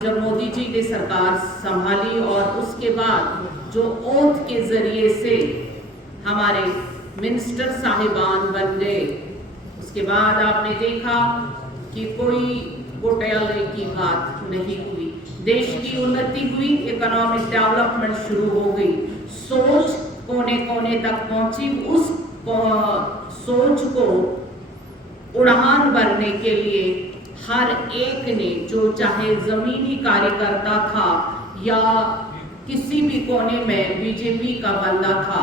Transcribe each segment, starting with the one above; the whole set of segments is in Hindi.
जब मोदी जी ने सरकार संभाली और उसके बाद जो ओथ के जरिए से हमारे मिनिस्टर साहिबान बन गए, उसके बाद आपने देखा कि कोई घोटाले की बात नहीं हुई, देश की उन्नति हुई, इकोनॉमिक डेवलपमेंट शुरू हो गई, सोच कोने कोने तक पहुंची। उस सोच को उड़ान भरने के लिए हर एक ने, जो चाहे जमीनी कार्यकर्ता था या किसी भी कोने में बीजेपी का बंदा था,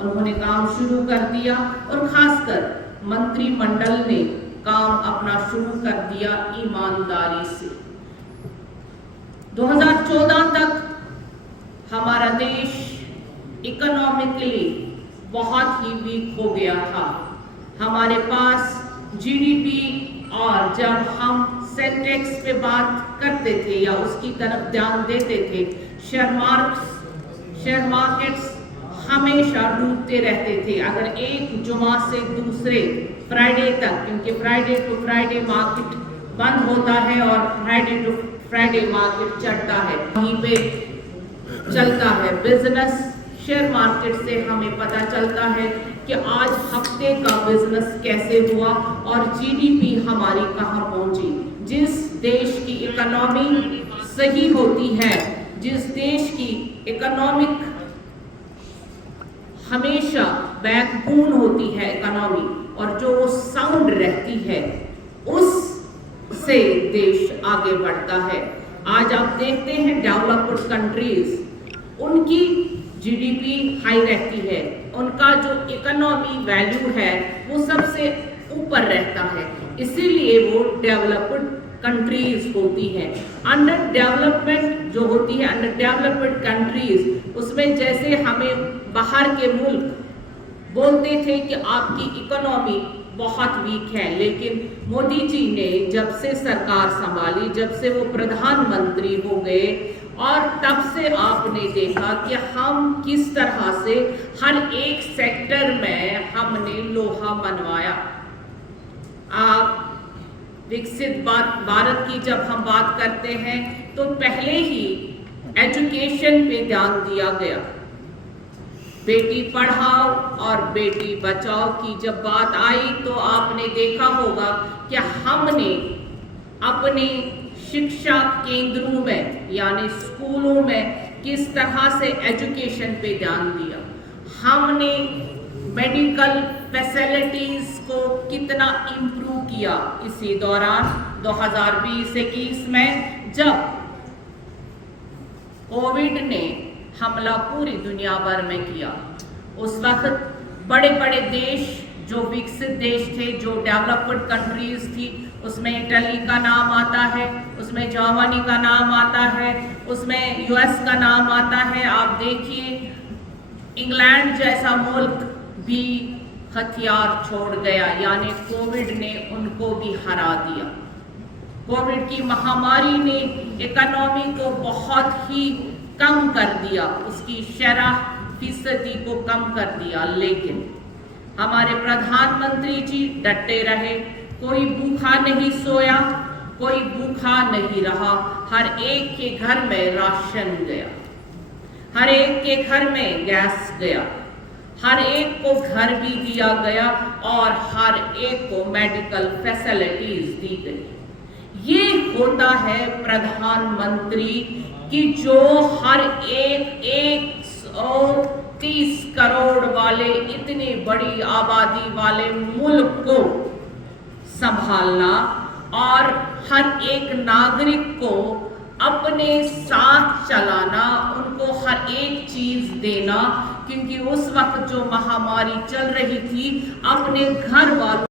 उन्होंने काम शुरू कर दिया और खासकर मंत्रिमंडल ने काम अपना शुरू कर दिया ईमानदारी से। 2014 तक हमारा देश इकोनॉमिकली बहुत ही वीक हो गया था। हमारे पास जीडीपी, और जब हम सेंसेक्स पे बात करते थे या उसकी तरफ ध्यान देते थे, शेयर मार्केट्स हमेशा डूबते रहते थे। अगर एक जुमा से दूसरे फ्राइडे तक, क्योंकि फ्राइडे टू फ्राइडे मार्केट बंद होता है और फ्राइडे टू फ्राइडे मार्केट चढ़ता है, वहीं पे चलता है बिजनेस। शेयर मार्केट से हमें पता चलता है कि आज हफ्ते का बिजनेस कैसे हुआ और जीडीपी हमारी कहां पहुंची। जिस देश की इकोनॉमी सही होती है, जिस देश की इकोनॉमिक हमेशा बैकबोन होती है इकोनॉमी, और जो साउंड रहती है, उससे देश आगे बढ़ता है। आज आप देखते हैं डेवलप्ड कंट्रीज, उनकी जीडीपी हाई रहती है, उनका जो इकोनॉमी वैल्यू है वो सबसे ऊपर रहता है, इसीलिए वो डेवलप्ड कंट्रीज होती है। अंडर डेवलपमेंट जो होती है, अंडर डेवलप्ड कंट्रीज, उसमें जैसे हमें बाहर के मुल्क बोलते थे कि आपकी इकोनॉमी बहुत वीक है, लेकिन मोदी जी ने जब से सरकार संभाली, जब से वो प्रधानमंत्री हो गए, और तब से आपने देखा कि हम किस तरह से हर एक सेक्टर में हमने लोहा मनवाया। आप विकसित भारत की जब हम बात करते हैं तो पहले ही एजुकेशन पे ध्यान दिया गया। बेटी पढ़ाओ और बेटी बचाओ की जब बात आई तो आपने देखा होगा कि हमने अपने शिक्षा केंद्रों में यानी स्कूलों में किस तरह से एजुकेशन पे ध्यान दिया। हमने मेडिकल फैसिलिटीज को कितना इम्प्रूव किया इसी दौरान 2020-21 में, जब कोविड ने हमला पूरी दुनिया भर में किया। उस वक्त बड़े बड़े देश, जो विकसित देश थे, जो डेवलप्ड कंट्रीज थी, उसमें इटली का नाम आता है, उसमें जर्मनी का नाम आता है, उसमें यूएस का नाम आता है। आप देखिए इंग्लैंड जैसा मुल्क भी हथियार छोड़ गया, यानी कोविड ने उनको भी हरा दिया। कोविड की महामारी ने इकोनॉमी को बहुत ही कम कर दिया, उसकी 60% को कम कर दिया, लेकिन हमारे प्रधानमंत्री जी डटे रहे। कोई भूखा नहीं सोया, कोई भूखा नहीं रहा। हर एक के घर में राशन गया, हर एक के घर में गैस गया, हर एक को घर भी दिया गया और हर एक को मेडिकल फैसिलिटीज दी गई। ये होता है प्रधानमंत्री कि जो हर एक 130 करोड़ वाले इतनी बड़ी आबादी वाले मुल्क को संभालना और हर एक नागरिक को अपने साथ चलाना, उनको हर एक चीज देना, क्योंकि उस वक्त जो महामारी चल रही थी, अपने घर वालों